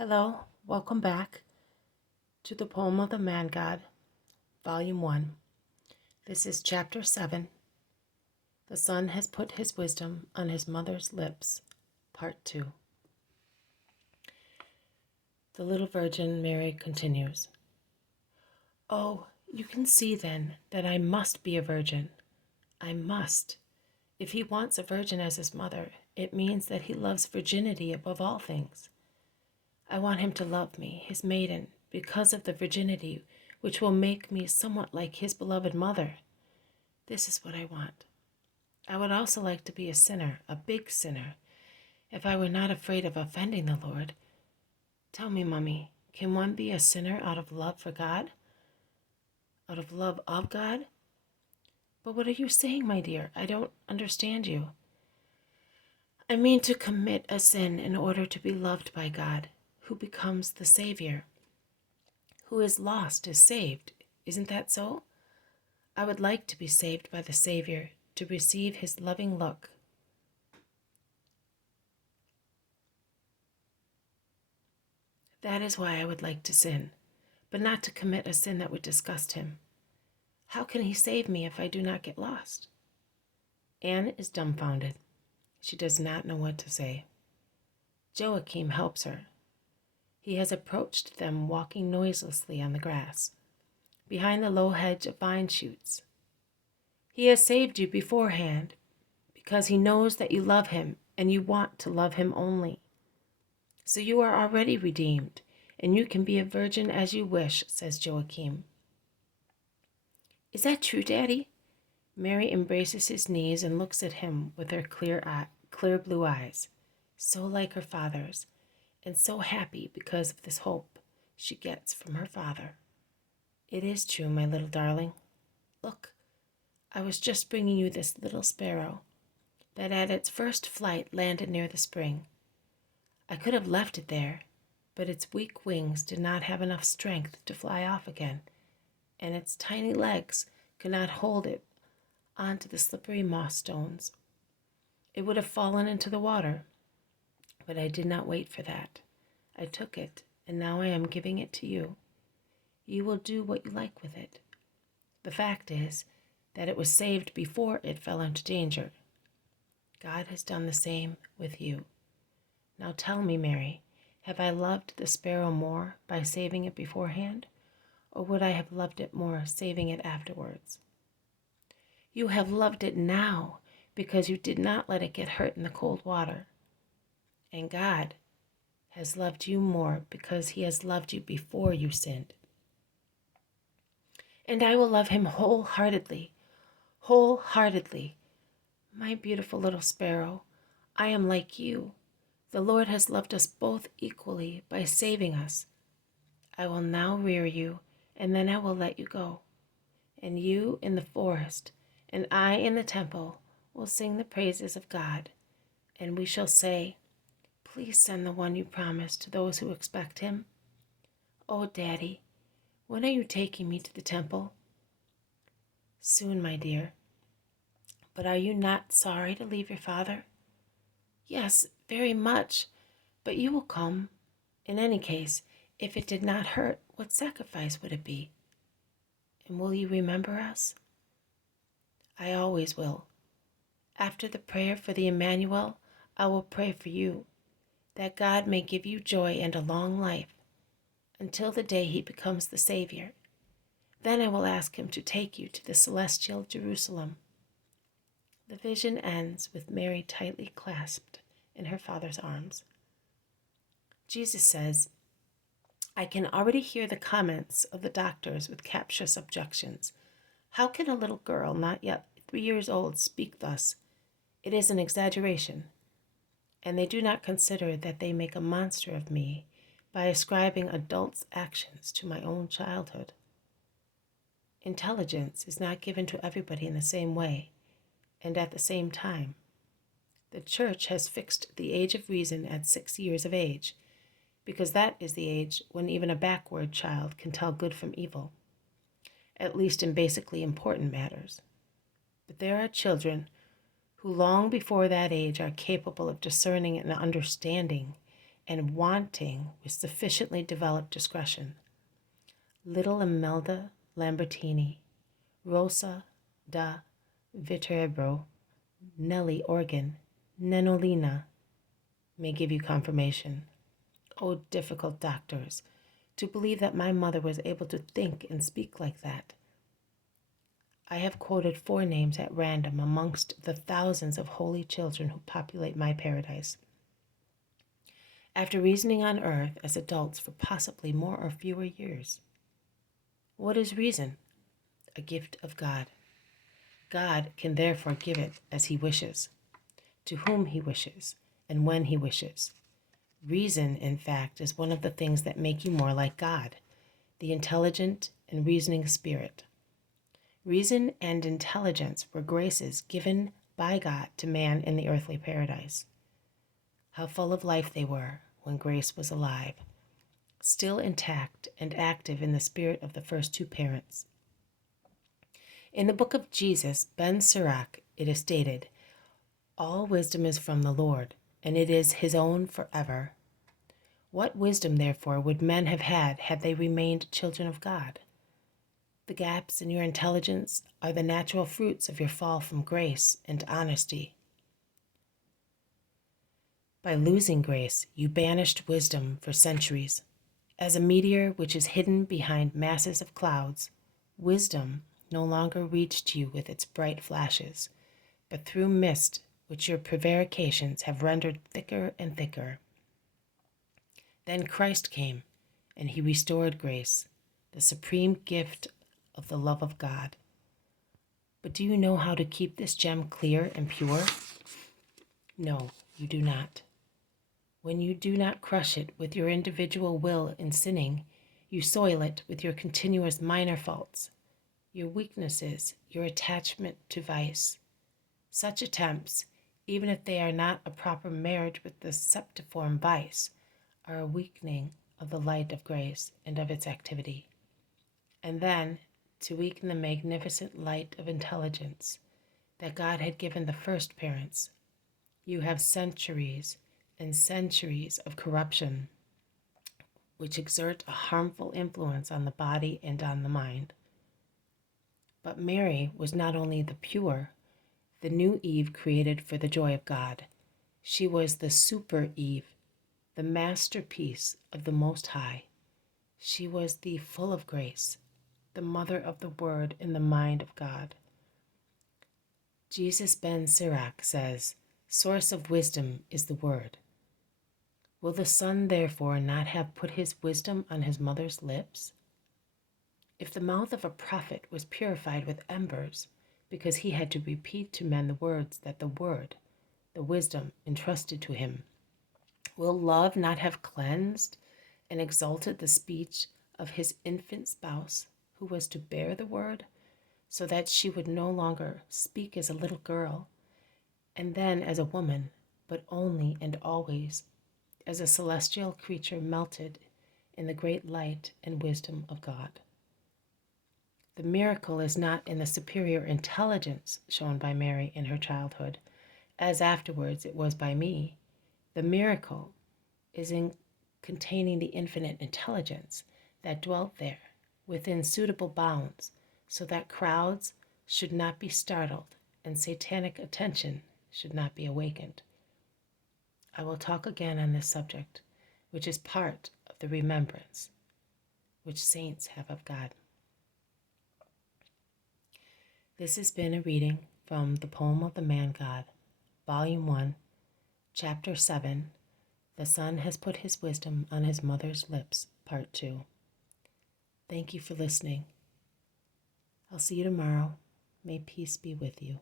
Hello, welcome back to the Poem of the Man God, Volume 1. This is Chapter 7. The Son has put his wisdom on his mother's lips, Part 2. The little Virgin Mary continues. Oh, you can see then that I must be a virgin. I must. If he wants a virgin as his mother, it means that he loves virginity above all things. I want him to love me, his maiden, because of the virginity which will make me somewhat like his beloved mother. This is what I want. I would also like to be a sinner, a big sinner, if I were not afraid of offending the Lord. Tell me, Mummy, can one be a sinner out of love for God? Out of love of God? But what are you saying, my dear? I don't understand you. I mean to commit a sin in order to be loved by God, who becomes the Savior. Who is lost is saved. Isn't that so? I would like to be saved by the Savior, to receive his loving look. That is why I would like to sin, but not to commit a sin that would disgust him. How can he save me if I do not get lost? Anne is dumbfounded. She does not know what to say. Joachim helps her. He has approached them walking noiselessly on the grass, behind the low hedge of vine shoots. He has saved you beforehand, because he knows that you love him and you want to love him only. So you are already redeemed, and you can be a virgin as you wish, says Joachim. Is that true, Daddy? Mary embraces his knees and looks at him with her clear blue eyes, so like her father's, and so happy because of this hope she gets from her father. It is true, my little darling. Look, I was just bringing you this little sparrow that at its first flight landed near the spring. I could have left it there, but its weak wings did not have enough strength to fly off again, and its tiny legs could not hold it onto the slippery moss stones. It would have fallen into the water, but I did not wait for that. I took it, and now I am giving it to you. You will do what you like with it. The fact is that it was saved before it fell into danger. God has done the same with you. Now tell me, Mary, have I loved the sparrow more by saving it beforehand, or would I have loved it more saving it afterwards? You have loved it now because you did not let it get hurt in the cold water. And God has loved you more because he has loved you before you sinned. And I will love him wholeheartedly, wholeheartedly. My beautiful little sparrow, I am like you. The Lord has loved us both equally by saving us. I will now rear you, and then I will let you go. And you in the forest, and I in the temple, will sing the praises of God. And we shall say, please send the one you promised to those who expect him. Oh, Daddy, when are you taking me to the temple? Soon, my dear. But are you not sorry to leave your father? Yes, very much, but you will come. In any case, if it did not hurt, what sacrifice would it be? And will you remember us? I always will. After the prayer for the Emmanuel, I will pray for you, that God may give you joy and a long life, until the day he becomes the Savior. Then I will ask him to take you to the celestial Jerusalem. The vision ends with Mary tightly clasped in her father's arms. Jesus says, I can already hear the comments of the doctors with captious objections. How can a little girl not yet 3 years old speak thus? It is an exaggeration. And they do not consider that they make a monster of me by ascribing adults' actions to my own childhood. Intelligence is not given to everybody in the same way and at the same time. The Church has fixed the age of reason at 6 years of age, because that is the age when even a backward child can tell good from evil, at least in basically important matters. But there are children who long before that age are capable of discerning and understanding and wanting with sufficiently developed discretion. Little Imelda Lambertini, Rosa da Viterbo, Nellie Organ, Nenolina may give you confirmation. Oh, difficult doctors, to believe that my mother was able to think and speak like that. I have quoted 4 names at random amongst the thousands of holy children who populate my paradise. After reasoning on earth as adults for possibly more or fewer years. What is reason? A gift of God. God can therefore give it as he wishes, to whom he wishes, and when he wishes. Reason, in fact, is one of the things that make you more like God, the intelligent and reasoning spirit. Reason and intelligence were graces given by God to man in the earthly paradise. How full of life they were when grace was alive, still intact and active in the spirit of the first 2 parents. In the book of Jesus, Ben Sirach, it is stated, "All wisdom is from the Lord, and it is his own forever." What wisdom, therefore, would men have had they remained children of God? The gaps in your intelligence are the natural fruits of your fall from grace and honesty. By losing grace, you banished wisdom for centuries. As a meteor which is hidden behind masses of clouds, wisdom no longer reached you with its bright flashes, but through mist which your prevarications have rendered thicker and thicker. Then Christ came, and he restored grace, the supreme gift of the love of God. But do you know how to keep this gem clear and pure? No, you do not. When you do not crush it with your individual will in sinning, you soil it with your continuous minor faults, your weaknesses, your attachment to vice. Such attempts, even if they are not a proper marriage with the septiform vice, are a weakening of the light of grace and of its activity. And then, to weaken the magnificent light of intelligence that God had given the first parents, you have centuries and centuries of corruption, which exert a harmful influence on the body and on the mind. But Mary was not only the pure, the new Eve created for the joy of God. She was the super Eve, the masterpiece of the Most High. She was the full of grace, the mother of the Word in the mind of God. Jesus Ben Sirach says, "Source of wisdom is the Word." Will the Son therefore not have put his wisdom on his mother's lips? If the mouth of a prophet was purified with embers, because he had to repeat to men the words that the Word, the wisdom, entrusted to him, will love not have cleansed and exalted the speech of his infant spouse, who was to bear the Word, so that she would no longer speak as a little girl, and then as a woman, but only and always as a celestial creature melted in the great light and wisdom of God? The miracle is not in the superior intelligence shown by Mary in her childhood, as afterwards it was by me. The miracle is in containing the infinite intelligence that dwelt there within suitable bounds, so that crowds should not be startled and satanic attention should not be awakened. I will talk again on this subject, which is part of the remembrance which saints have of God. This has been a reading from The Poem of the Man God, Volume 1, Chapter 7, The Son Has Put His Wisdom on His Mother's Lips, Part 2. Thank you for listening. I'll see you tomorrow. May peace be with you.